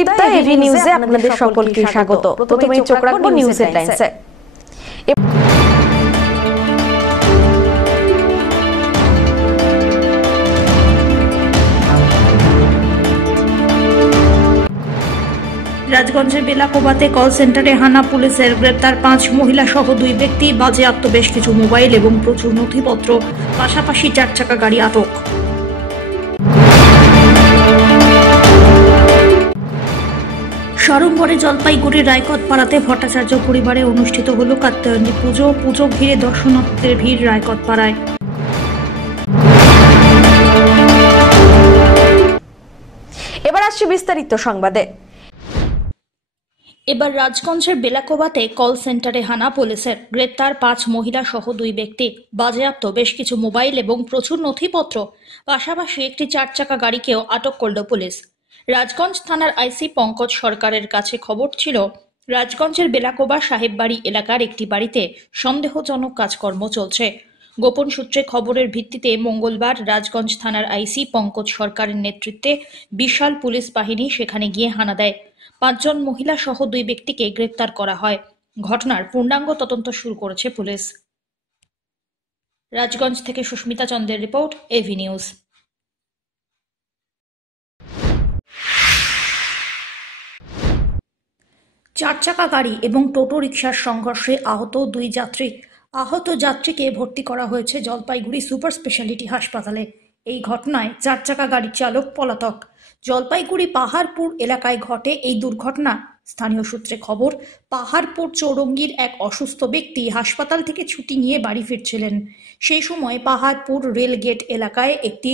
Sudipta, AV নিউজে আপনাদের সকলকে স্বাগত। প্রথমেই চোখ রাখবো নিউজ হেডলাইন্সে। রাজগঞ্জের বেলাকোবাতে কল সেন্টারে হানা, পুলিশের গ্রেপ্তার 5 মহিলা সহ 2 ব্যক্তি, বাজেয়াপ্ত বেশ কিছু মোবাইল এবং প্রচুর নথিপত্র, পাশাপাশি 4 চাকা গাড়ি আটক। সাড়ম্বরে জলপাইগুড়ির রায়কতপাড়াতে ভট্টাচার্য পরিবারে অনুষ্ঠিত হল কাত্যায়নী পুজো। পুজো ঘিরে দর্শনার্থীদের ভিড় রায়কতপাড়ায়। এবার আসছে বিস্তারিত সংবাদে। এবার রাজগঞ্জের বেলাকোবাতে কল সেন্টারে হানা, পুলিশের গ্রেপ্তার 5 মহিলা সহ 2 ব্যক্তি, বাজেয়াপ্ত বেশ কিছু মোবাইল এবং প্রচুর নথিপত্র, পাশাপাশি একটি 4 চাকা গাড়িকেও আটক করল পুলিশ। রাজগঞ্জ থানার আইসি পঙ্কজ সরকারের কাছে খবর ছিল রাজগঞ্জের বেলাকোবা সাহেববাড়ি এলাকার একটি বাড়িতে সন্দেহজনক কাজকর্ম চলছে। গোপন সূত্রে খবরের ভিত্তিতে মঙ্গলবার রাজগঞ্জ থানার আইসি পঙ্কজ সরকারের নেতৃত্বে বিশাল পুলিশ বাহিনী সেখানে গিয়ে হানা দেয়। 5 জন মহিলা সহ 2 ব্যক্তিকে গ্রেপ্তার করা হয়। ঘটনার পূর্ণাঙ্গ তদন্ত শুরু করেছে পুলিশ। রাজগঞ্জ থেকে সুস্মিতা চন্দ্রের রিপোর্ট, এভি নিউজ। চার চাকা গাড়ি এবং টোটো রিকশার সংঘর্ষে আহত 2 যাত্রী। আহত যাত্রীকে ভর্তি করা হয়েছে জলপাইগুড়ি সুপার স্পেশালিটি হাসপাতালে। এই ঘটনায় 4 চাকা গাড়ির চালক পলাতক। জলপাইগুড়ি পাহাড়পুর এলাকায় ঘটে এই দুর্ঘটনা। স্থানীয় সূত্রে খবর, পাহাড়পুর চৌরঙ্গীর এক অসুস্থ ব্যক্তি হাসপাতাল থেকে ছুটি নিয়ে বাড়ি ফিরছিলেন। সেই সময় পাহাড়পুর রেলগেট এলাকায় একটি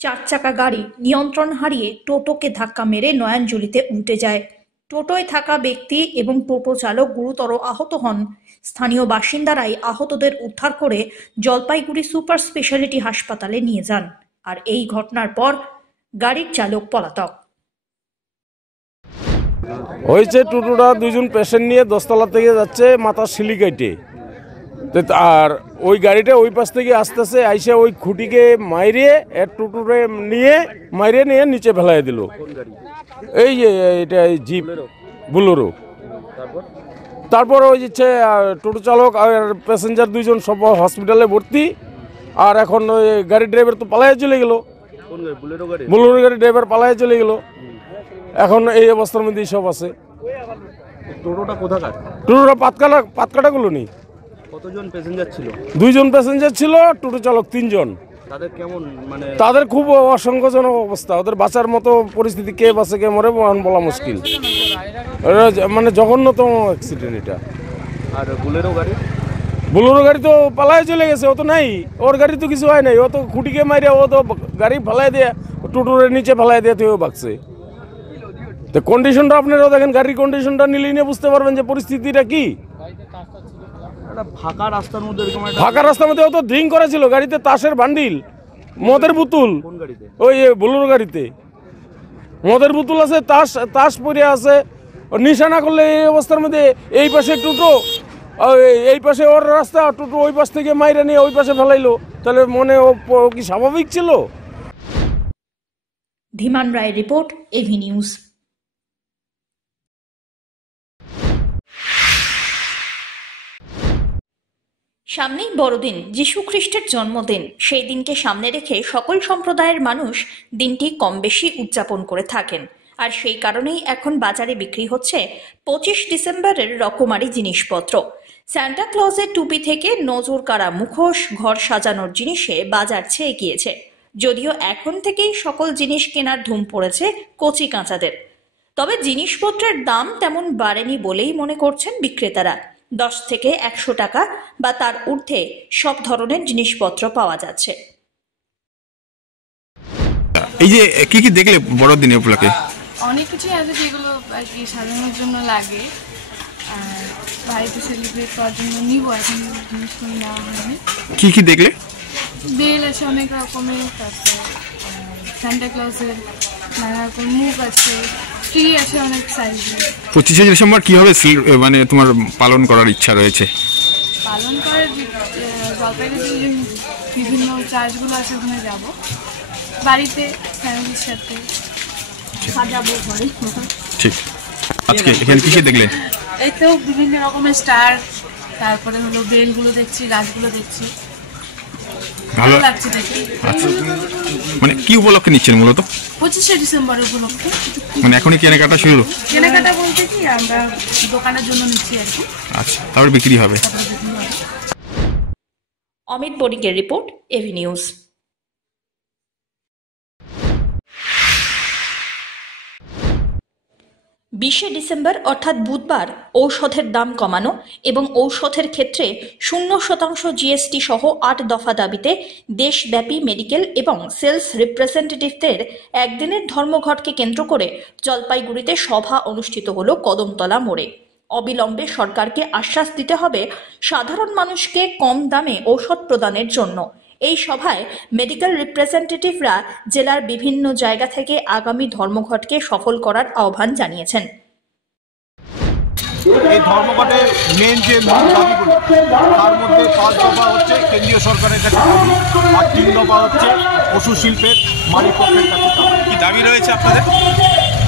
4 চাকা গাড়ি নিয়ন্ত্রণ হারিয়ে টোটোকে ধাক্কা মেরে নয়নজলিতে উল্টে যায়। টোটোয় থাকা ব্যক্তি এবং টোটো চালক গুরুতর আহত হন। স্থানীয় বাসিন্দারাই আহতদের উদ্ধার করে জলপাইগুড়ি সুপার স্পেশালিটি হাসপাতালে নিয়ে যান। আর এই ঘটনার পর গাড়ির চালক পলাতক। হয়েছে টোটোটা 2 জন পেশেন্ট নিয়ে 10তলা থেকে যাচ্ছে মাথা সিলিকাইটে, আর ওই গাড়িটা ওই পাশ থেকে আসতেছে, আইসে ওই খুঁটিকে মাইরিয়ে টোটোরে নিয়ে নিচে ফেলাই দিল। এই যে এটা জিপ বুলোরো। তারপর ওই যে টোটো চালক আর প্যাসেঞ্জার 2 জন সব হসপিটালে ভর্তি। আর এখন ওই গাড়ির ড্রাইভার তো পালাইয়া চলে গেল, বুলোরো গাড়ির ড্রাইভার পালাইয়া চলে গেল। এখন এই অবস্থার মধ্যে সব আছে। টোটোটা কোথাকার? টোটোটা পাতকাটা গুলো নি। কতজন প্যাসেঞ্জার ছিল? 2 জন প্যাসেঞ্জার ছিল, টোটো চালক 3 জন। তাদের কেমন তাদের খুব অসংখ্যজনক অবস্থা। ওদের বাঁচার মতো পরিস্থিতি, কে বাঁচে কে মরে বলা মুশকিল। জঘন্যতম অ্যাক্সিডেন্ট এটা। আর বুলেরো গাড়ি তো পালায় চলে গেছে, ও তো নাই, ওর গাড়ি তো কিছু হয় নাই। ও তো খুঁটিকে মাইরে ও তো গাড়ি ফালাই দিয়ে টোটোর নিচে ফালাই দিয়ে তুইও বাঁচছে। তো কন্ডিশনটা আপনারা দেখেন, গাড়ির কন্ডিশনটা নিলেই নিয়ে বুঝতে পারবেন যে পরিস্থিতিটা কি। ফাঁকা রাস্তার মধ্যে ও তো ড্রিঙ্ক করেছিল, গাড়িতে তাসের বান্ডিল, মদের বোতল। ওই বুলেরো গাড়িতে মদের বোতল আছে, তাস পরে আছে। নিশা না করলে এই অবস্থার মধ্যে এই পাশে টোটো, এই পাশে ওর রাস্তা, টোটো ওই পাশ থেকে মাইরে নিয়ে ওই পাশে ফেলাইলো, তাহলে মনে ও কি স্বাভাবিক ছিল? ধীমান রায় রিপোর্ট, এভি নিউজ। সামনেই বড়দিন, যীশু খ্রিস্টের জন্মদিন। সেই দিনকে সামনে রেখে সকল সম্প্রদায়ের মানুষ দিনটি কম বেশি উদযাপন করে থাকেন। আর সেই কারণেই এখন বাজারে বিক্রি হচ্ছে 25 ডিসেম্বরের রকমারি জিনিসপত্র। সান্টা ক্লজের টুপি থেকে নজর কাড়া মুখোশ, ঘর সাজানোর জিনিসে বাজার ছেয়ে গিয়েছে। যদিও এখন থেকেই সকল জিনিস কেনার ধুম পড়েছে কচি কাঁচাদের, তবে জিনিসপত্রের দাম তেমন বাড়েনি বলেই মনে করছেন বিক্রেতারা। 10 থেকে 100 টাকা বা তার ঊর্ধ্বে সব ধরনের জিনিসপত্র পাওয়া যাচ্ছে। এই যে কি কি দেখলে বড়দিনে উপলক্ষে? অনেক কিছুই আছে যেগুলো আর কি সাজানোর জন্য লাগে, আর বাড়িতে সেলিব্রেট করার জন্য নিব। এখন জিনিসগুলো নেওয়া হয়নি। কি কি দেখলে? বেল আছে অনেক রকমের, তারপর সান্টা ক্লজের নানা রকম মুখ আছে, ট্রি আছে অনেক সাইজের। 25শে ডিসেম্বর কিভাবে তোমার পালন করার ইচ্ছা রয়েছে? পালন করার জলপাইগুড়ির বিভিন্ন চার্চগুলো আছে, ওখানে যাব। বাড়িতে ফ্যামিলির সাথে সাজাবো ঘরে। ঠিক। আজকে এখানে কি কি দেখলেন? এই তো বিভিন্ন রকমের স্টার, তারপরে হলো বেলগুলো দেখছি, গাছগুলো দেখছি, ভালো লাগছে দেখে। আচ্ছা, মানে কি উপলক্ষে নিচ্ছেন মূলত? 25শে ডিসেম্বর উপলক্ষে। মানে এখনই কেনাকাটা শুরু? কেনাকাটা বলতে কি আমরা দোকানের জন্য নিচ্ছি আর কি। আচ্ছা, তারপর বিক্রি হবে। অমিত বণিকের রিপোর্ট, এভি নিউজ। 20শে ডিসেম্বর অর্থাৎ বুধবার ঔষধের দাম কমানো এবং ঔষধের ক্ষেত্রে 0% জিএসটি সহ 8 দফা দাবিতে দেশব্যাপী মেডিকেল এবং সেলস রিপ্রেজেন্টেটিভদের একদিনের ধর্মঘটকে কেন্দ্র করে জলপাইগুড়িতে সভা অনুষ্ঠিত হল কদমতলা মোড়ে। অবিলম্বে সরকারকে আশ্বাস দিতে হবে সাধারণ মানুষকে কম দামে ঔষধ প্রদানের জন্য। এই সভায় মেডিকেল রিপ্রেজেন্টেটিভরা জেলার বিভিন্ন জায়গা থেকে আগামী ধর্মঘটকে সফল করার আহ্বান জানিয়েছেন। এই ধর্মঘটের মেন যে মূল দাবিগুলো, তার মধ্যে 5 দফা হচ্ছে কেন্দ্রীয় সরকারের কাছে দাবি, আর 3 দফা হচ্ছে পশু শিল্পের মালিক পক্ষের কাছে দাবি। কি দাবি রয়েছে আপনাদের?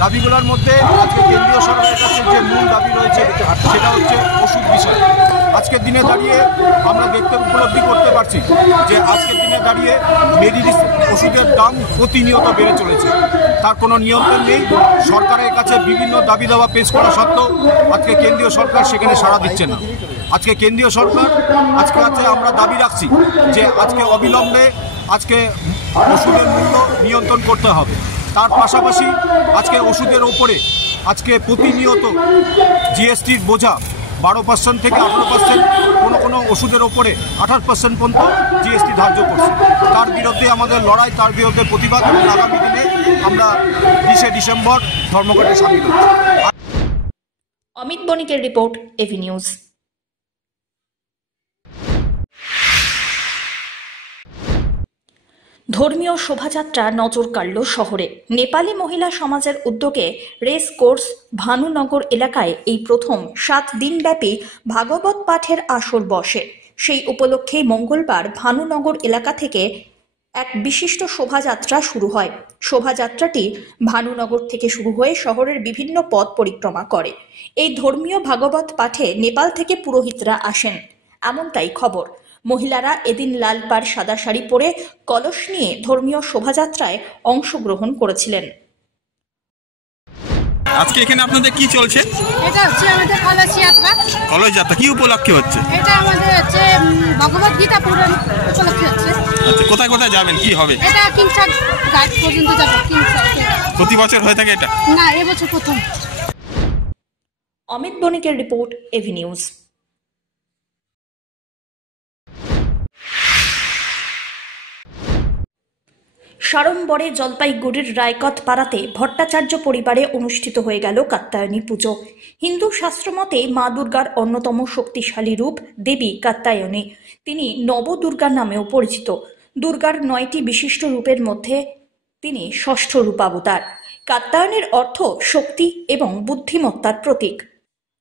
দাবিগুলোর মধ্যে আজকে কেন্দ্রীয় সরকারের কাছে যে মূল দাবি রয়েছে সেটা হচ্ছে ওষুধ বিষয়। আজকের দিনে দাঁড়িয়ে আমরা উপলব্ধি করতে পারছি যে আজকের দিনে দাঁড়িয়ে ওষুধের দাম প্রতিনিয়ত বেড়ে চলেছে, তার কোনো নিয়ন্ত্রণ নেই। সরকারের কাছে বিভিন্ন দাবি দাওয়া পেশ করা সত্ত্বেও আজকে কেন্দ্রীয় সরকার সেখানে সাড়া দিচ্ছে না। আজকে কেন্দ্রীয় সরকার আজকে আমরা দাবি রাখছি যে আজকে অবিলম্বে আজকে ওষুধের মূল্য নিয়ন্ত্রণ করতে হবে। তার পাশাপাশি আজকে ওষুধের ওপরে আজকে প্রতিনিয়ত জিএসটির বোঝা 12% থেকে 18%, কোনো ওষুধের ওপরে 28% পর্যন্ত জিএসটি ধার্য করছে। তার বিরুদ্ধে আমাদের লড়াই, তার বিরুদ্ধে প্রতিবাদ, এবং আগামী দিনে আমরা 20শে ডিসেম্বর ধর্মঘটে সামিল হচ্ছি। অমিত বণিকের রিপোর্ট, এভি নিউজ। ধর্মীয় শোভাযাত্রা নজর কাড়ল শহরে। নেপালি মহিলা সমাজের উদ্যোগে রেস কোর্স ভানুনগর এলাকায় এই প্রথম 7 দিনব্যাপী ভাগবত পাঠের আসর বসে। সেই উপলক্ষে মঙ্গলবার ভানুনগর এলাকা থেকে এক বিশিষ্ট শোভাযাত্রা শুরু হয়। শোভাযাত্রাটি ভানুনগর থেকে শুরু হয়ে শহরের বিভিন্ন পথ পরিক্রমা করে। এই ধর্মীয় ভাগবত পাঠে নেপাল থেকে পুরোহিতরা আসেন, এমনটাই খবর। মহিলারা এদিন লাল পাড় সাদা শাড়ি পরে কলস নিয়ে ধর্মীয় শোভাযাত্রায় অংশগ্রহণ করেছিলেন। আজকে এখানে আপনাদের কি চলছে? এটা হচ্ছে আমাদের কলস যাত্রা। কলস যাত্রা কি উপলক্ষে হচ্ছে? এটা আমাদের হচ্ছে ভগবত গীতা পুরাণ উপলক্ষে হচ্ছে। আচ্ছা, কোথায় কোথায় যাবেন, কি হবে? এটা কিংসার ঘাট পর্যন্ত যাবে। কিংসার প্রতি বছর হয়ে থাকে এটা? না, এবছর প্রথম। অমিত বণিকের রিপোর্ট, এভি নিউজ। সাড়ম্বরে জলপাইগুড়ির রায়কত পাড়াতে ভট্টাচার্য পরিবারে অনুষ্ঠিত হয়ে গেল কাত্যায়নী পুজো। হিন্দু শাস্ত্রমতে মা দুর্গার অন্যতম শক্তিশালী রূপ দেবী কাত্যায়নী। তিনি নবদুর্গা নামেও পরিচিত। দুর্গার 9টি বিশিষ্ট রূপের মধ্যে তিনি 6ষ্ঠ রূপাবতার। কাত্যায়নের অর্থ শক্তি এবং বুদ্ধিমত্তার প্রতীক।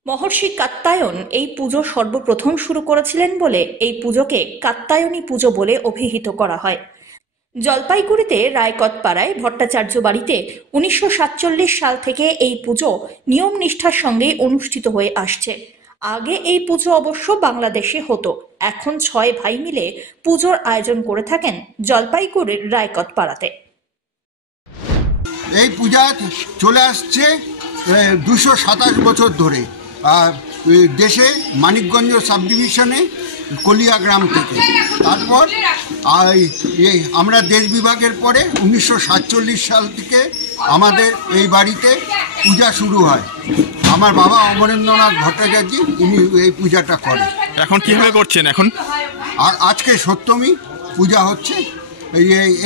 মহর্ষি কাত্যায়ন এই পুজো সর্বপ্রথম শুরু করেছিলেন বলে এই পুজোকে কাত্যায়নী পুজো বলে অভিহিত করা হয়। জলপাইগুড়িতে রায়কত পাড়ায় ভট্টাচার্য বাড়িতে 1947 সাল থেকে এই পুজো নিয়ম নিষ্ঠার সঙ্গে অনুষ্ঠিত হয়ে আসছে। আগে এই পুজো অবশ্য বাংলাদেশে হতো। এখন 6 ভাই মিলে পুজোর আয়োজন করে থাকেন জলপাইগুড়ির রায়কত পাড়াতে। এই পূজা চলে আসছে 227 বছর ধরে। দেশে মানিকগঞ্জ সাব ডিভিশনে কলিয়া গ্রাম থেকে। তারপর আমরা দেশ বিভাগের পরে 1947 সাল থেকে আমাদের এই বাড়িতে পূজা শুরু হয়। আমার বাবা অমরেন্দ্রনাথ ভট্টাচার্য উনি এই পূজাটা করেন। এখন কিভাবে করছেন? এখন আর আজকে সপ্তমী পূজা হচ্ছে।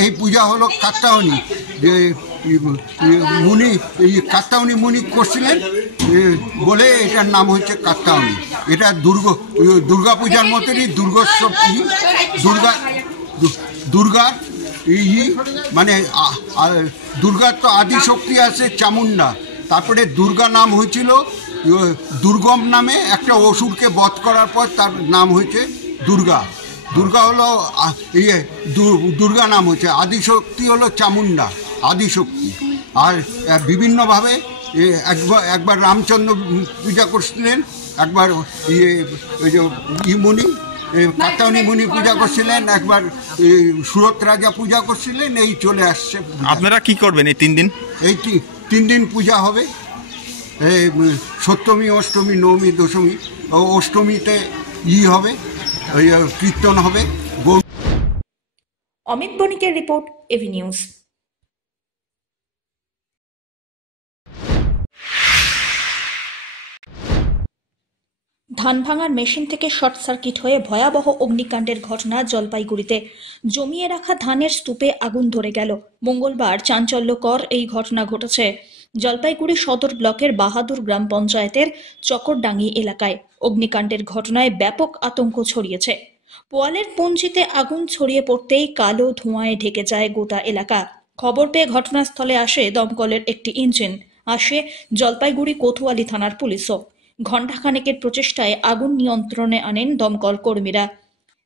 এই পূজা হলো কাত্যায়নী, যে মুনি কাত্যায়নী মুনি করছিলেন বলে এটার নাম হচ্ছে কাত্যায়নী। এটা দুর্গা পূজার মতনই দুর্গোৎসব। দুর্গার মানে দুর্গার তো আদি শক্তি আছে চামুন্ডা। তারপরে দুর্গা নাম হয়েছিল দুর্গম নামে একটা অসুরকে বধ করার পর তার নাম হয়েছে দুর্গা। দুর্গা হলো দুর্গা নাম হচ্ছে, আদিশক্তি হলো চামুন্ডা আদিশক্তি। আর বিভিন্নভাবে একবার রামচন্দ্র পূজা করছিলেন, একবার ওই যে ইমুনি কাতানি মুনি পূজা করছিলেন, একবার সুরত রাজা পূজা করছিলেন। এই চলে আসছে। আপনারা কি করবেন এই 3 দিন? এই 3 দিন পূজা হবে। সপ্তমী, অষ্টমী, নবমী, দশমী। অষ্টমীতে হবে, ওই কীর্তন হবে। অমিত বণিকের রিপোর্ট, এভি নিউজ। ধান ভাঙার মেশিন থেকে শর্ট সার্কিট হয়ে ভয়াবহ অগ্নিকাণ্ডের ঘটনা জলপাইগুড়িতে। জমিয়ে রাখা ধানের স্তূপে আগুন ধরে গেল। মঙ্গলবার চাঞ্চল্যকর এই ঘটনা ঘটেছে জলপাইগুড়ি সদর ব্লকের বাহাদুর গ্রাম পঞ্চায়েতের চকরডাঙ্গি এলাকায়। অগ্নিকাণ্ডের ঘটনায় ব্যাপক আতঙ্ক ছড়িয়েছে। পোয়ালের পুঞ্জিতে আগুন ছড়িয়ে পড়তেই কালো ধোঁয়ায় ঢেকে যায় গোটা এলাকা। খবর পেয়ে ঘটনাস্থলে আসে দমকলের একটি ইঞ্জিন, আসে জলপাইগুড়ি কোতোয়ালি থানার পুলিশও। ঘণ্টাখানেকের প্রচেষ্টায় আগুন নিয়ন্ত্রণে আনেন দমকল কর্মীরা।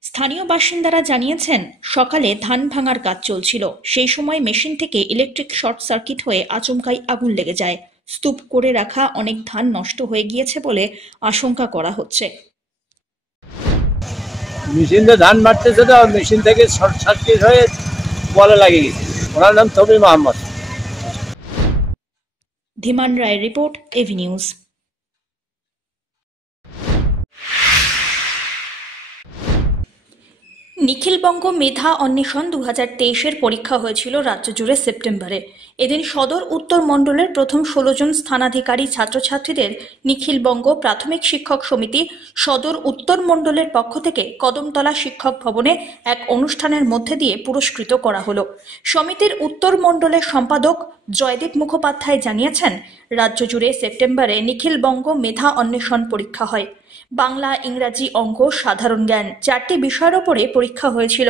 স্থানীয় বাসিন্দারা জানিয়েছেন, সকালে ধান ভাঙার কাজ চলছিল, সেই সময় মেশিন থেকে ইলেকট্রিক শর্ট সার্কিট হয়ে আচমকাই আগুন লেগে যায়। স্তূপ করে রাখা অনেক ধান নষ্ট হয়ে গিয়েছে বলে আশঙ্কা করা হচ্ছে। মেশিন দিয়ে ধান মারতেছে, তো মেশিন থেকে শর্ট সার্কিট হয়ে বলে লাগে গেছে। ওনার নাম তবি মোহাম্মদ। ধীমান রায়ের রিপোর্ট, এভি নিউজ। নিখিলবঙ্গ মেধা অন্বেষণ 2023-এর পরীক্ষা হয়েছিল রাজ্য জুড়ে সেপ্টেম্বরে। এদিন সদর উত্তর মণ্ডলের প্রথম 16 জন স্থানাধিকারী ছাত্রছাত্রীদের নিখিলবঙ্গ প্রাথমিক শিক্ষক সমিতি সদর উত্তর মণ্ডলের পক্ষ থেকে কদমতলা শিক্ষক ভবনে এক অনুষ্ঠানের মধ্যে দিয়ে পুরস্কৃত করা হলো। সমিতির উত্তর মণ্ডলের সম্পাদক জয়দীপ মুখোপাধ্যায় জানিয়েছেন, রাজ্য জুড়ে সেপ্টেম্বরে নিখিলবঙ্গ মেধা অন্বেষণ পরীক্ষা হয়। বাংলা, ইংরাজি, অঙ্ক, সাধারণ জ্ঞান 4টি বিষয়ের ওপরে পরীক্ষা হয়েছিল।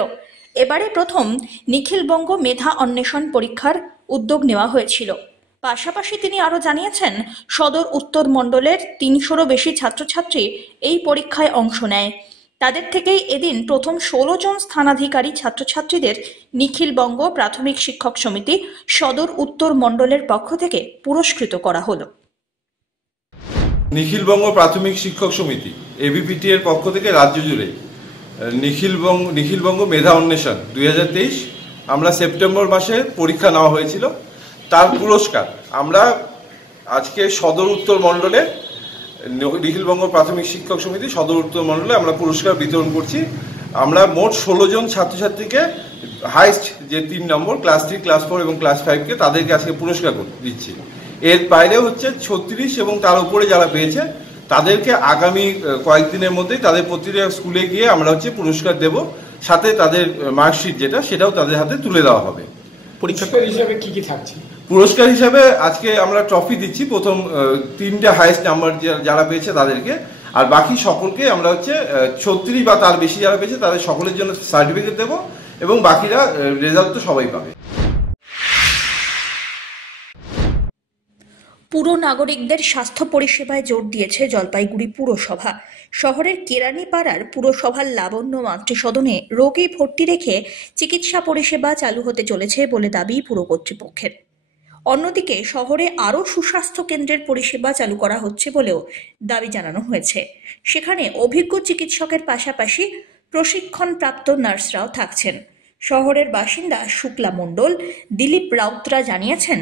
এবারে প্রথম নিখিলবঙ্গ মেধা অন্বেষণ পরীক্ষার উদ্যোগ নেওয়া হয়েছিল। পাশাপাশি তিনি আরও জানিয়েছেন, সদর উত্তর মণ্ডলের 300-রও বেশি ছাত্রছাত্রী এই পরীক্ষায় অংশ নেয়। তাদের থেকেই এদিন প্রথম 16 জন স্থানাধিকারী ছাত্রছাত্রীদের নিখিলবঙ্গ প্রাথমিক শিক্ষক সমিতি সদর উত্তর মণ্ডলের পক্ষ থেকে পুরস্কৃত করা হলো। নিখিলবঙ্গ প্রাথমিক শিক্ষক সমিতি এবিপিটি এর পক্ষ থেকে রাজ্য জুড়ে নিখিলবঙ্গ মেধা অন্বেষণ 2023 আমরা সেপ্টেম্বর মাসে পরীক্ষা নেওয়া হয়েছিল। তার পুরস্কার আমরা আজকে সদর উত্তর মণ্ডলে নিখিলবঙ্গ প্রাথমিক শিক্ষক সমিতি সদর উত্তর মণ্ডলে আমরা পুরস্কার বিতরণ করছি। আমরা মোট 16 জন ছাত্রছাত্রীকে হাইস্ট যে 3 নম্বর ক্লাস 3, ক্লাস 4 এবং ক্লাস 5কে তাদেরকে আজকে পুরস্কার দিচ্ছি। এর বাইরে হচ্ছে 36 এবং তার উপরে যারা পেয়েছে তাদেরকে আগামী কয়েকদিনের মধ্যেই তাদের প্রতিটা স্কুলে গিয়ে আমরা পুরস্কার দেব, সাথে তাদের মার্কশিট সেটাও তাদের হাতে তুলে দেওয়া হবে। পুরস্কার হিসাবে কি কি থাকছে? পুরস্কার হিসাবে আজকে আমরা ট্রফি দিচ্ছি প্রথম 3টে হাইস্ট নাম্বার যারা পেয়েছে তাদেরকে, আর বাকি সকলকে আমরা 36 বা তার বেশি যারা পেয়েছে তাদের সকলের জন্য সার্টিফিকেট দেব এবং বাকিরা রেজাল্ট তো সবাই পাবে। পুর নাগরিকদের স্বাস্থ্য পরিষেবায় জোর দিয়েছে জলপাইগুড়ি পুরসভা। শহরের কেরানীপাড়ার পুরসভার লাবণ্য মাতৃসদনে রোগী ভর্তি রেখে চিকিৎসা পরিষেবা চালু হতে চলেছে বলে দাবি পুর কর্তৃপক্ষের। অন্যদিকে শহরে আরও সুস্বাস্থ্য কেন্দ্রের পরিষেবা চালু করা হচ্ছে বলেও দাবি জানানো হয়েছে। সেখানে অভিজ্ঞ চিকিৎসকের পাশাপাশি প্রশিক্ষণপ্রাপ্ত নার্সরাও থাকছেন। শহরের বাসিন্দা শুক্লা মণ্ডল, দিলীপ রাউতরা জানিয়েছেন,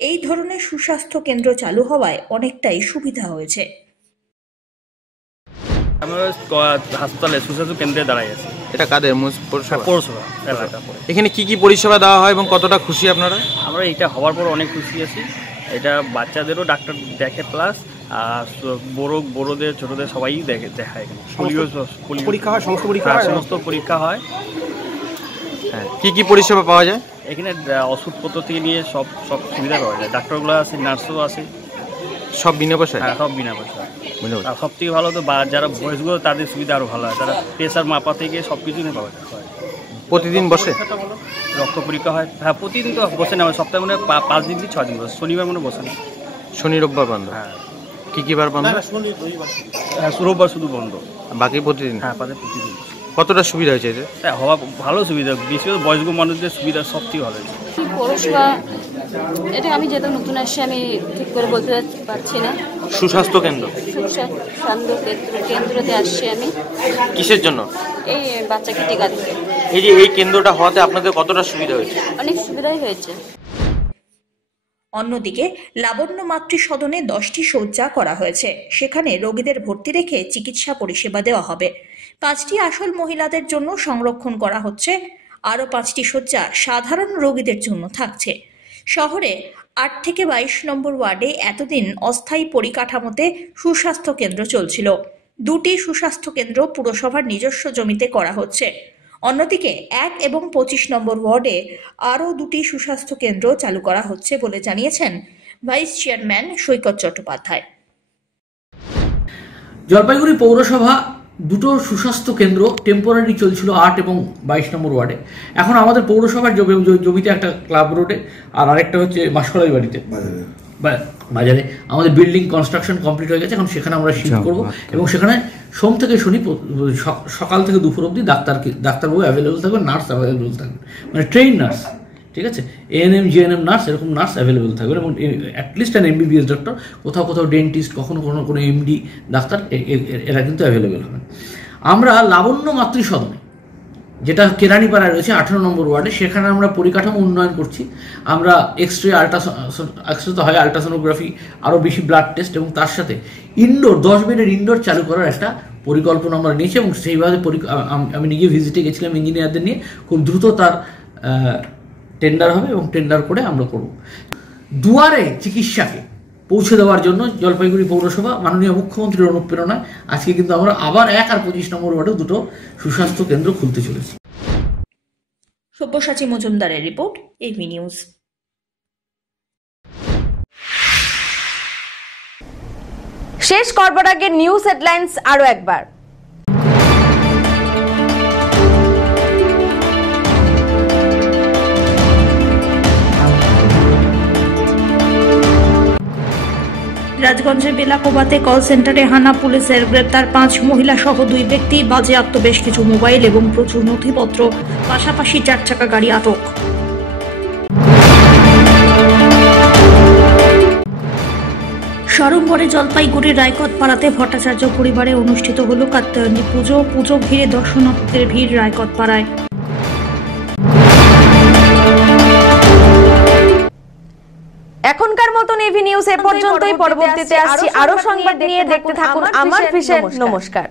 এই ধরনের সুস্বাস্থ্য কেন্দ্র চালু হওয়ায় অনেকটাই সুবিধা হয়েছে। আমরা হাসপাতালে সুস্বাস্থ্য কেন্দ্রে দাঁড়াই আছি। এটা কাদের? পৌরসভা এলাকা। এখানে কি কি পরিষেবা দেওয়া হয় এবং কতটা খুশি আপনারা? আমরা এটা হওয়ার পর অনেক খুশি আছি। এটা বাচ্চাদেরও ডাক্তার দেখে, প্লাস বড়দের ছোটদের সবাই দেখায়। পরীক্ষা হয়, সমস্ত পরীক্ষা হয়। হ্যাঁ, কি কি পরিষেবা পাওয়া যায় এখানে? ওষুধপত্র থেকে নিয়ে সব সুবিধা পাওয়া যায়। ডাক্তারগুলো আছে, নার্সও আছে, সব বিনা পয়সায়। হ্যাঁ, সব বিনা পয়সায়। আর সব থেকে ভালো তো যারা বয়সগুলো তাদের সুবিধা আরও ভালো হয়। তারা প্রেশার মাপা থেকে সব কিছু নিয়ে পাওয়া যায়। প্রতিদিন বসে রক্ত পরীক্ষা হয়। হ্যাঁ, প্রতিদিন তো বসে না, সপ্তাহে মানে 5 দিন কি 6 দিন বসে। শনিবার মানে বসে না, শনি রোববার বন্ধ। হ্যাঁ। কি কি বার বন্ধ? হ্যাঁ, রোববার শুধু বন্ধ, বাকি প্রতিদিন। হ্যাঁ, প্রতিদিন। কতটা সুবিধা হয়েছে? হ্যাঁ, হওয়া ভালো সুবিধা, বিশেষ করে বয়স্ক মানুষদের সুবিধা সবচেয়ে ভালো হয়েছে। পৌরসভা এটা আমি যেহেতু নতুন আসছি আমি ঠিক করে বলতে পারছি না। সুস্বাস্থ্য কেন্দ্র সুস্বাস্থ্য কেন্দ্রতে আসছি আমি। কিসের জন্য? এই বাচ্চাকে টিকা দিতে। এই যে এই কেন্দ্রটা হওয়াতে আপনাদের কতটা সুবিধা হয়েছে? অনেক সুবিধাই হয়েছে। অন্যদিকে লাবণ্য মাতৃ সদনে 10টি শয্যা করা হয়েছে। সেখানে রোগীদের ভর্তি রেখে চিকিৎসা পরিষেবা দেওয়া হবে। 5টি আসল মহিলাদের জন্য সংরক্ষণ করা হচ্ছে। আরও 5টি শয্যা সাধারণ রোগীদের জন্য থাকছে। শহরে 8 থেকে 22 নম্বর ওয়ার্ডে এতদিন অস্থায়ী পরিকাঠামোতে সুস্বাস্থ্য কেন্দ্র চলছিল। 2টি সুস্বাস্থ্য কেন্দ্র পুরসভার নিজস্ব জমিতে করা হচ্ছে। অন্যদিকে 1 এবং 25 নম্বর ওয়ার্ডে আরও 2টি সুস্বাস্থ্য কেন্দ্র চালু করা হচ্ছে বলে জানিয়েছেন ভাইস চেয়ারম্যান সৈকত চট্টোপাধ্যায়। জলপাইগুড়ি পৌরসভা 2টো সুস্বাস্থ্য কেন্দ্র টেম্পোরারি চলছিল 8 এবং 22 নম্বর ওয়ার্ডে। এখন আমাদের পৌরসভার জমিতে একটা ক্লাব রোডে আর আরেকটা হচ্ছে মাসকলাই বাড়িতে বাজারে আমাদের বিল্ডিং কনস্ট্রাকশন কমপ্লিট হয়ে গেছে। এখন সেখানে আমরা শিফট করবো এবং সেখানে সোম থেকে শনি সকাল থেকে দুপুর অবধি ডাক্তারবাবু অ্যাভেলেবল থাকবে, নার্স অ্যাভেলেবল থাকবে, মানে ট্রেন নার্স, ঠিক আছে, এএনএম জিএনএম নার্স, এরকম নার্স অ্যাভেলেবল থাকবে এবং অ্যাটলিস্ট অ্যান এমবিবিএস ডক্টর, কোথাও কোথাও ডেন্টিস্ট, কখনো কোনো এমডি ডাক্তার, এরা কিন্তু অ্যাভেলেবেল হবেন। আমরা লাবণ্য মাতৃ সদনে, যেটা কেরানীপাড়ায় রয়েছে 18 নম্বর ওয়ার্ডে, সেখানে আমরা পরিকাঠামো উন্নয়ন করছি। আমরা এক্সরে, হয় আলট্রাসোনোগ্রাফি, আরও বেশি ব্লাড টেস্ট এবং তার সাথে ইনডোর 10 বেডের ইনডোর চালু করার একটা পরিকল্পনা আমরা নিয়েছি এবং সেইভাবে আমি নিজে ভিজিটে গেছিলাম ইঞ্জিনিয়ারদের নিয়ে। খুব দ্রুত তার টেন্ডার হবে এবং টেন্ডার করে আমরা করব। দুয়ারে চিকিৎসাকে পৌঁছে দেওয়ার জন্য জলপাইগুড়ি পৌরসভা মাননীয় মুখ্যমন্ত্রীর অনুপ্রেরণায় আজকে কিন্তু আমরা আবার 1 আর 25 নম্বর ওয়ার্ডে 2টো সুস্বাস্থ্য কেন্দ্র খুলতে চলেছি। সব্যসাচী মজুমদারের রিপোর্ট, এবি নিউজ। শেষ করবার আগে নিউজ হেডলাইন্স আরো একবার। রাজগঞ্জের বেলাকোবাতে কল সেন্টারে হানা, পুলিশের গ্রেপ্তার 5 মহিলা সহ 2 ব্যক্তি, বাজেয়াপ্ত বেশ কিছু মোবাইল এবং প্রচুর নথিপত্র, পাশাপাশি 4 চাকা গাড়ি আটক। সরম্বরে জলপাইগুড়ির রায়কতপাড়াতে ভট্টাচার্য পরিবারে অনুষ্ঠিত হল কাত্যায়নী পুজো ঘিরে দর্শনার্থীদের ভিড় রায়কতপাড়ায়। এখনকার মতন এবি নিউজ এ পর্যন্তই। পরবর্তীতে আসছি আরো সংবাদ নিয়ে। দেখতে থাকুন আমার ভিশন। নমস্কার।